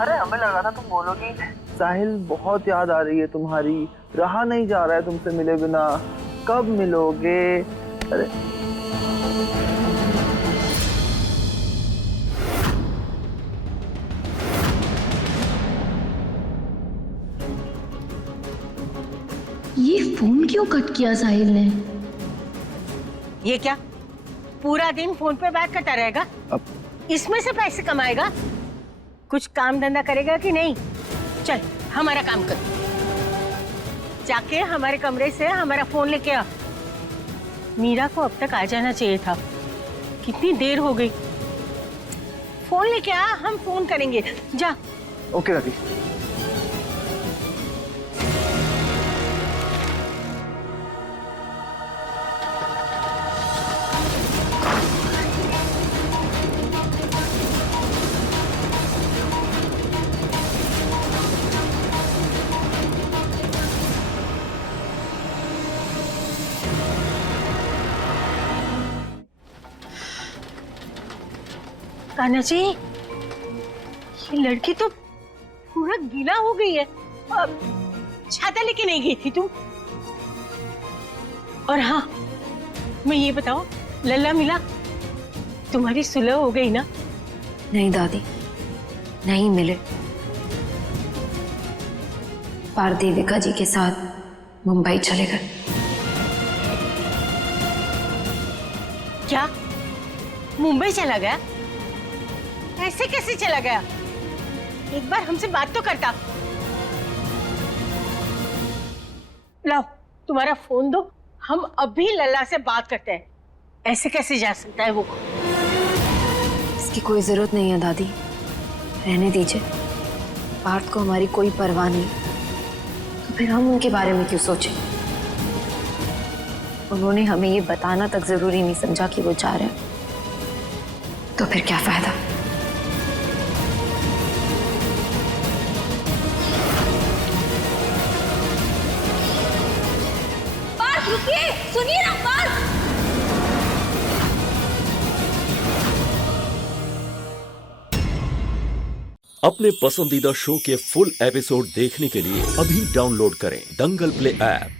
अरे हमें लगा था तुम बोलोगी साहिल बहुत याद आ रही है तुम्हारी, रहा नहीं जा रहा है तुमसे मिले बिना, कब मिलोगे? अरे ये फोन क्यों कट किया साहिल ने? ये क्या पूरा दिन फोन पे बात करता रहेगा? इसमें से पैसे कमाएगा? कुछ काम धंधा करेगा कि नहीं? चल हमारा काम कर, जाके हमारे कमरे से हमारा फोन लेके आ। मीरा को अब तक आ जाना चाहिए था, कितनी देर हो गई। फोन लेके आ, हम फोन करेंगे। जा। ओके दादी। कान्हा जी, ये लड़की तो पूरा गीला हो गई है। छाता लेके नहीं गई थी तुम? और हाँ, मैं ये बताओ, लल्ला मिला? तुम्हारी सुलह हो गई ना? नहीं दादी, नहीं मिले। पार देविका जी के साथ मुंबई चले गए। क्या मुंबई चला गया? ऐसे कैसे चला गया? एक बार हमसे बात तो करता। लाओ तुम्हारा फोन दो, हम अभी लल्ला से बात करते हैं। ऐसे कैसे जा सकता है वो? इसकी कोई जरूरत नहीं है दादी, रहने दीजिए। पार्थ को हमारी कोई परवाह नहीं, तो फिर हम उनके बारे में क्यों सोचें? उन्होंने हमें ये बताना तक जरूरी नहीं समझा कि वो जा रहे हैं, तो फिर क्या फायदा? पार्थ रुकिए, सुनिए ना पार्थ। अपने पसंदीदा शो के फुल एपिसोड देखने के लिए अभी डाउनलोड करें दंगल प्ले ऐप।